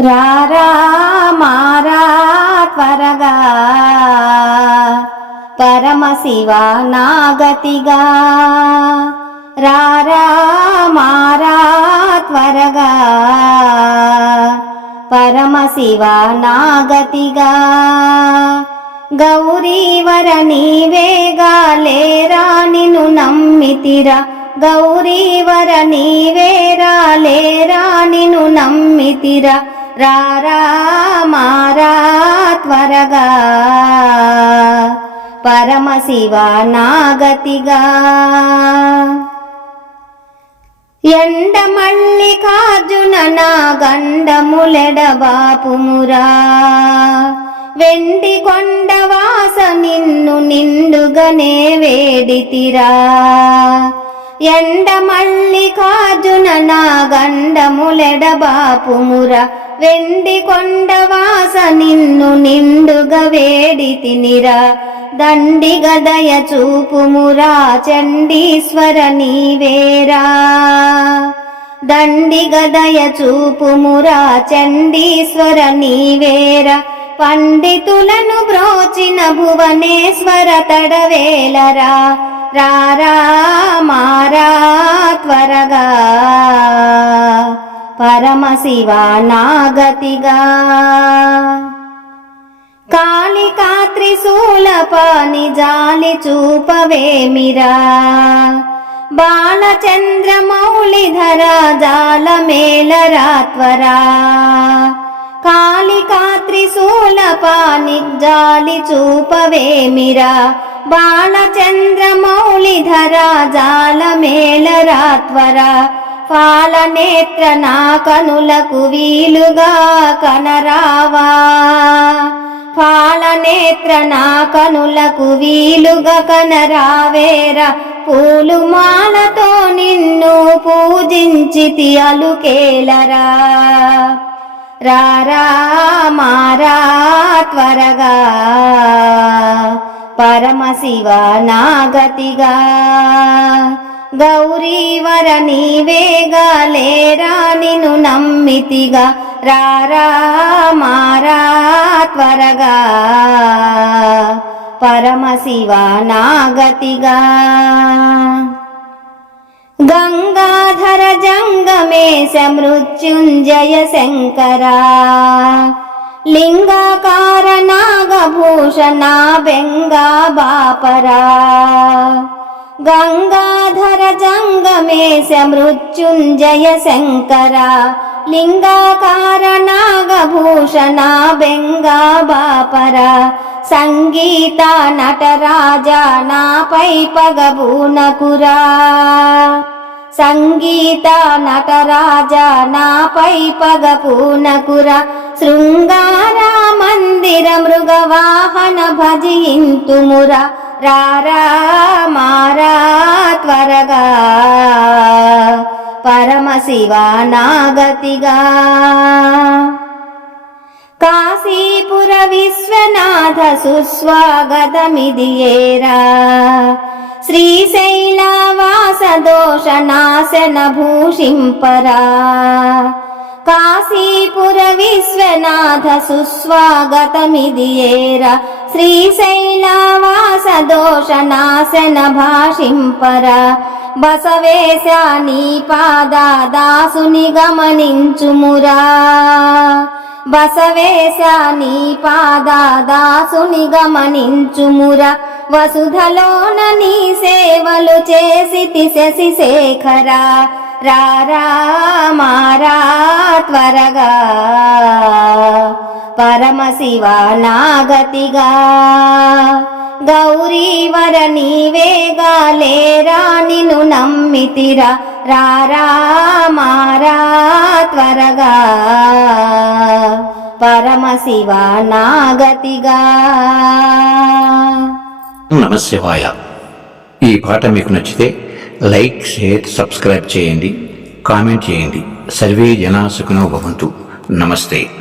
రారా మారా త్వరగా. పరమశివ నాగతిగా రారా మారా త్వరగా. పరమశివ నాగతిగా గౌరీవర నీవేగా లేరా నిన్ను నమ్మితిరా. గౌరీవర నీవేరా లేరా నిన్ను నమ్మితిరా. రారా మారా త్వరగా. పరమశివ నాగతిగా ఎండ మల్లికార్జున నా గండములెడబాపుమురా వెండి కొండవాస నిన్ను నిండుగనే వేడితిరా. ఎండ మల్లికార్జున నా గండములెడబాపుమురా వెండి కొండవాస నిన్ను నిండుగా వేడి తినిరా. దండి గదయ చూపుమురా చండీశ్వర నీవేరా. దండి గదయ చూపుమురా చండీశ్వర నీవేరా. పండితులను బ్రోచిన భువనేశ్వర తడవేలరా. రారా మారా త్వరగా. పరమశివ నాగతిగా కాళికా త్రిశూలపాని జాలి చూపవేమిరా. బాలచంద్ర మౌళిధర జాల మేలరాత్వరా కాళికా త్రిశూలపాని జాలి చూపవేమిరా. బాలచంద్ర మౌళిధర జాల పాలనేత్ర నా కనులకు వీలుగా కనరావా. పాలనేత్ర నా కనులకు వీలుగా కనరావేరా. పూలు మాలతో నిన్ను పూజించితి అలుకేలరా రారా మారా త్వరగా. పరమశివ నాగతిగా. గౌరీవర నీవేగా లేరా నిను నమ్మితిగా. రారా మారా త్వరగా. పరమశివ నాగతిగా. గంగాధర జంగమేశ మృత్యుంజయ శంకరా. లింగాకార నాగభూషణ బెంగా బాపరా గంగాధర జంగమేశ మృత్యుంజయ శంకర లింగాకార నాగభూషణ బెంగా బాపర సంగీత నటరాజా నాపై పగబూనకురా సంగీత నటరాజా నాపై పగపూనకురా శృంగార మందిర మృగవాహన భజింతుముర. రారా త్వరగా. పరమశివ నాగతిగా. కాశీపుర విశ్వనాథ సుస్వాగతమిదియేరా శ్రీశైలవాస దోష నాశన భూషింపరా. కాశీపుర విశ్వనాథ సుస్వాగతమిదియేరా శ్రీశైలవాస దోష నాశన భాషింపర బసవేశా నీ పాద దాసుని గమనించుమురా బసవేశా నీ పాద దాసుని గమనించుమురా వసుధలోన నీ సేవలు చేసి శశి శేఖరా త్వరగా. పరమశివ నాగతిగా గౌరీవర నీవేగా లేరా నిన్ను నమ్మితిరా. రారా త్వరగా. పరమశివ నాగతిగా నమశివాయ. ఈ పాట మీకు నచ్చితే లైక్ షేర్ సబ్స్క్రైబ్ చేయండి కామెంట్ చేయండి. సర్వే జనా సుఖినో భవంతు. నమస్తే.